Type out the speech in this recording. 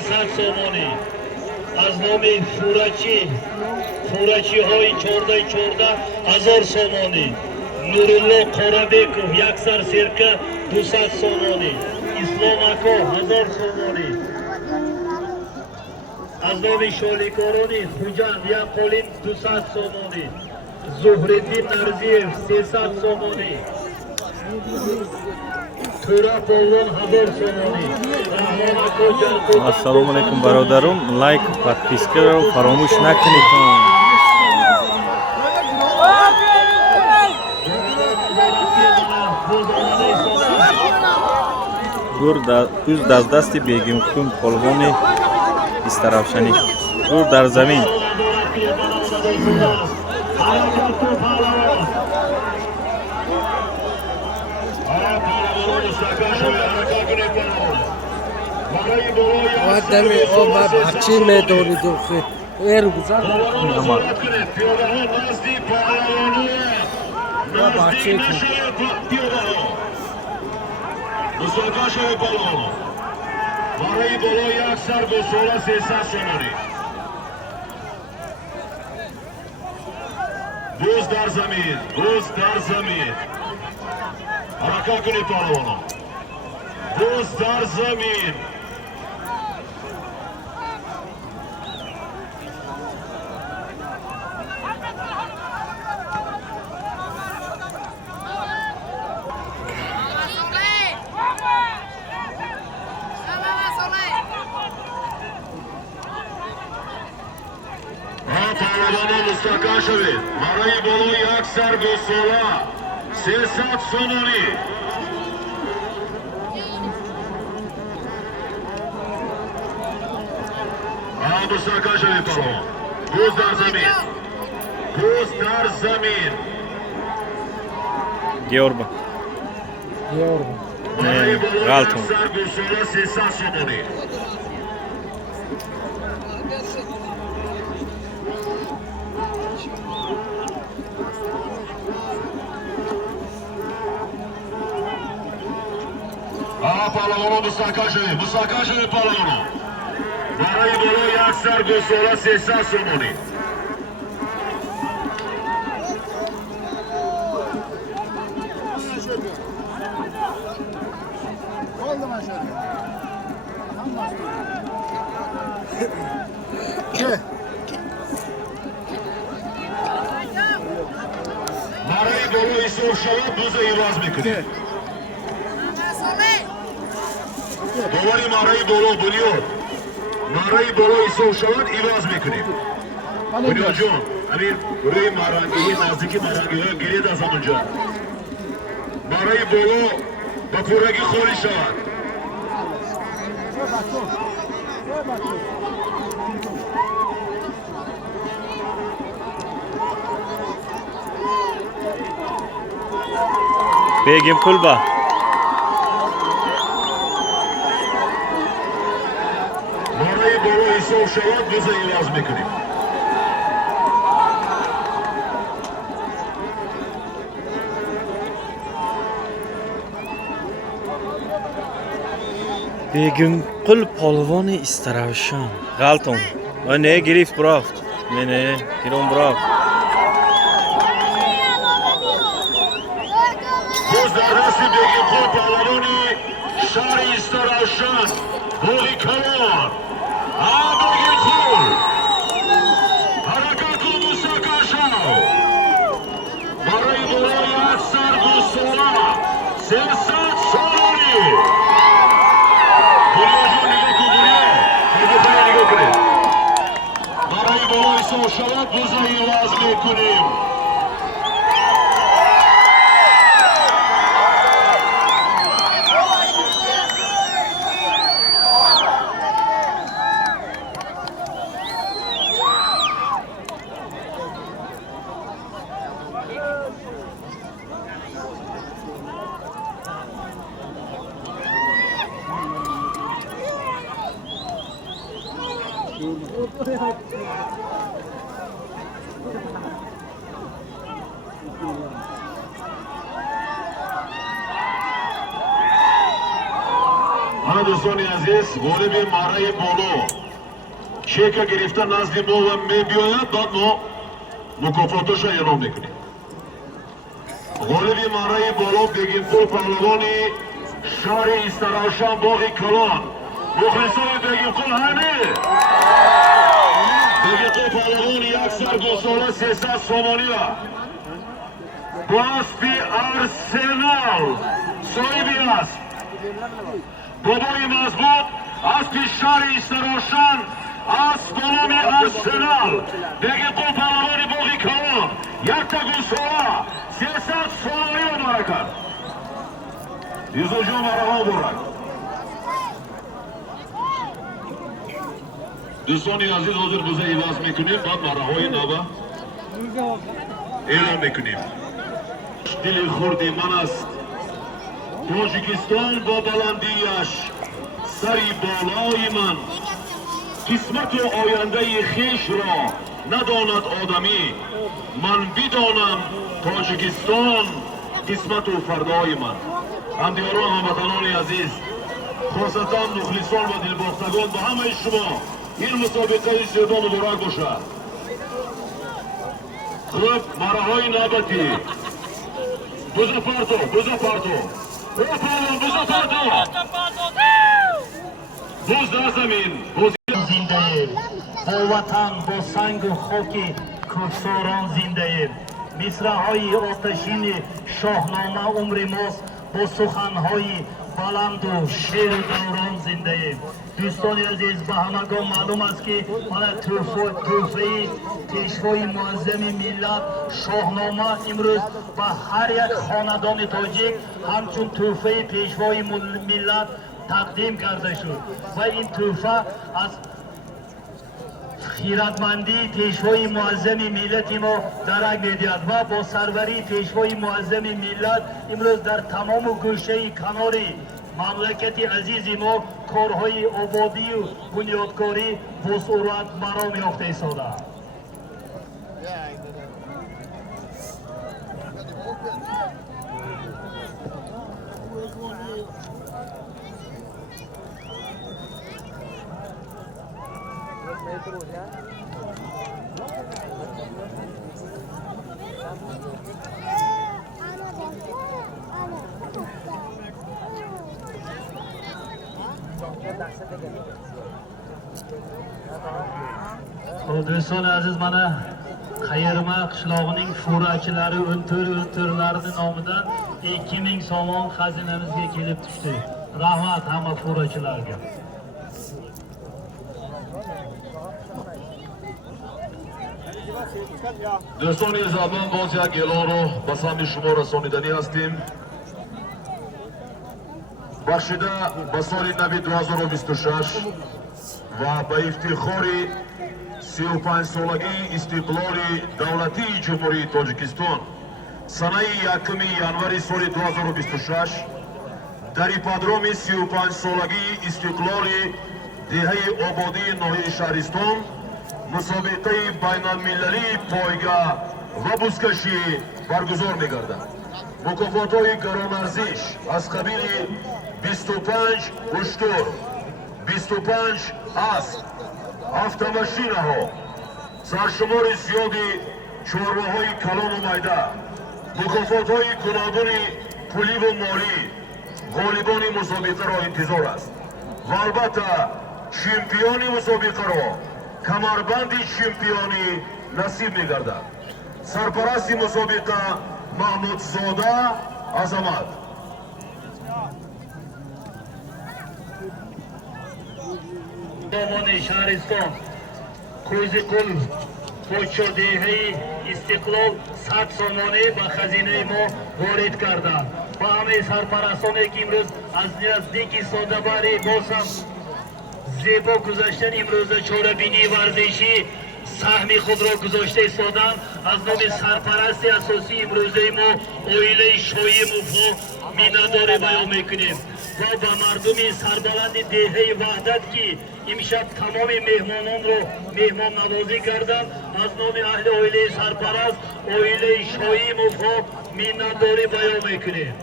100 سومانی از نام فورچی های 14 1000 سومانی. نورالله قرابекov یک سر سرکه 200 سومانی. اسلام اکا 1000 سومانی. از نام شالیکارانی خوجند یک قالین 200 سومانی. زهردین نرزیف 300 سومانی. تورا پولون 1000 سومانی. ассалому алайкум бародарум, лайк подпискаро фаромӯш накунед. гур дасти бегимкун полвони истаравшанӣ. гур дар замин. آدمی آب بچه میداری دوخه ایر گذار بچه که برای بالا یک سر به سولا 300 سومانی. دوست در زمین حرکت کنید پهلوانا. دوست در زمین پهلوانا مستحکم شوید. برای بالا یک سر به سولا 300 سومانی. مستحکم شوید پهلوان. دوست در زمین گیوربا برای بالا غلطون. یک سر به سولا 300 سومانی. پهلوانا مستحکم شوید پهلوانا. برای بالا یک سر به سولا 300 سومانی. برای بالا ایسور شود دوز ایواز میکنید. دوباره برای بالا بنیاد. برای بالا ایسور شود ایواز میکنیم. بنیاد جان امیر روی مرانگیه نزدیکی مرانگیه ها گرید از همونجا. برای بالا با پورگی خالی شود. بگیم کلبا برای بالا ایسور شود دوز ایواز میکنیم. бегимкул полвони истаравшан. ғалтон не гирифт брафт. не гирон брафт. دوز در دست بگیمکل پهلوانی شهر استراحشان بوغی کلان. بگیمکل حرکت کن مستحکم شو. برای بالا یک سر به سولا 300 سومانی. نگاه کنید. برای بالا ایسور شود دوز ایواز میکنیم. mana do'stoni aziz, g'olibi Marai Bolo cheka گرفته نزد ما و می‌بیاید بعد ما مکافاتش را اعلام میکنیم. غالب Marai Bolo بگیمپور پهلوانی شهر استراشان باغ کلان مخلصان بگیمپور همه بگیمپور پهلوان یک سر دو ساله 300 سومانی را با اسب ارسنال صاحبی است. بابای مضبوط اسب شهر استراشان از دولم ارسنال بگیمپور پهلوانی باغ کلان یک تا گوساله 300 سومانی را داره کرد. یوسف جان مرحبا برک. دوستان عزیز حاضر بوزه ایواز میکنیم بعد مرحبای نوه اعلام میکنیم. دل خورد من است تاجیکستان با بلندیش سری بالای من قسمت و آینده خیش را نداند آدمی من بدانم تاجیکستان قسمت و فردای من. همدیاران هموطنان عزیز خاصتا مخلصان و دلباختگان با همه شما این مسابقه زیبا مبارک باشد. خب مرحله نوبتی بوزا پارتو بوزا پارتو بوز در زمین زنده ایم با وطن با سنگ و خاک کوهساران زنده ایم. مصرع‌های آتشین شاهنامه عمر ماست با سخن‌های بلند و شعر و دوران زنده ایم. دوستان عزیز به همگان معلوم است که من تحفه پیشوای معظم ملت شاهنامه امروز به هر یک خاندان تاجیک همچون تحفه پیشوای ملت تقدیم کرده شد و این تحفه از خیرتمندی پیشوای معظم ملت ما درک می‌دهد و با سروری پیشوای معظم ملت امروز در تمام گوشه کناری مملکت عزیز ما کارهای آبادی و بنیادکاری با سرعت مرام یافته ایستاده. Do'ston aziz mana Qayerma qishlog'ining furakilari o'ntir-o'ntirlarining nomidan 2000 so'm xazinamizga kelib tushdi. Rahmat hamma furachilarga. دوستان زبان باز یک اعلان رو به سمت شما رسانیدنی هستیم. بخشیده به سال نو 2026 و به افتخار 35 سالگی استقلال دولتی جمهوری تاجیکستان سنه 1 январи سال 2026 در ипподроми 35 سالگی استقلال دهه آبادی ناحیه شهرستان مسابقه بین المللی پایگاه و بزکشی برگزار می‌گردد. مکافات‌های گران‌ارزش از قبیل 25 اشتر، 25 اسب، автомашинаҳо، саршумори зиёди чорваҳои калону майда, мукофотҳои гуногуни пуливу молӣ ғолибони мусобиқаро интизор аст ва албатта чемпиони мусобиқаро камарбанди чемпионӣ насиб мегардад. Сарпарасти мусобиқа Маҳмудзода Азамат. Domoni Shahriston Ko'ziqul podshodehi istiqlol 100 so'moni ба xazinaи mo ворид карда. Ба ҳамаи сарпарастоне ки имрӯз аз наздики содабари бозам зебо гузаштани имрӯза чорабинии варзишӣ саҳми худро гузошта истоданд. аз номи сарпарасти асосии имрӯзаи мо оилаи Шои Муфо миннатдорӣ баён мекунем ва ба мардуми сарбаланди деҳаи Ваҳдат ки имшаб тамоми меҳмононро меҳмоннавозӣ карданд аз номи аҳли оилаи сарпараст оилаи Шои Муфо миннатдорӣ баён мекунем.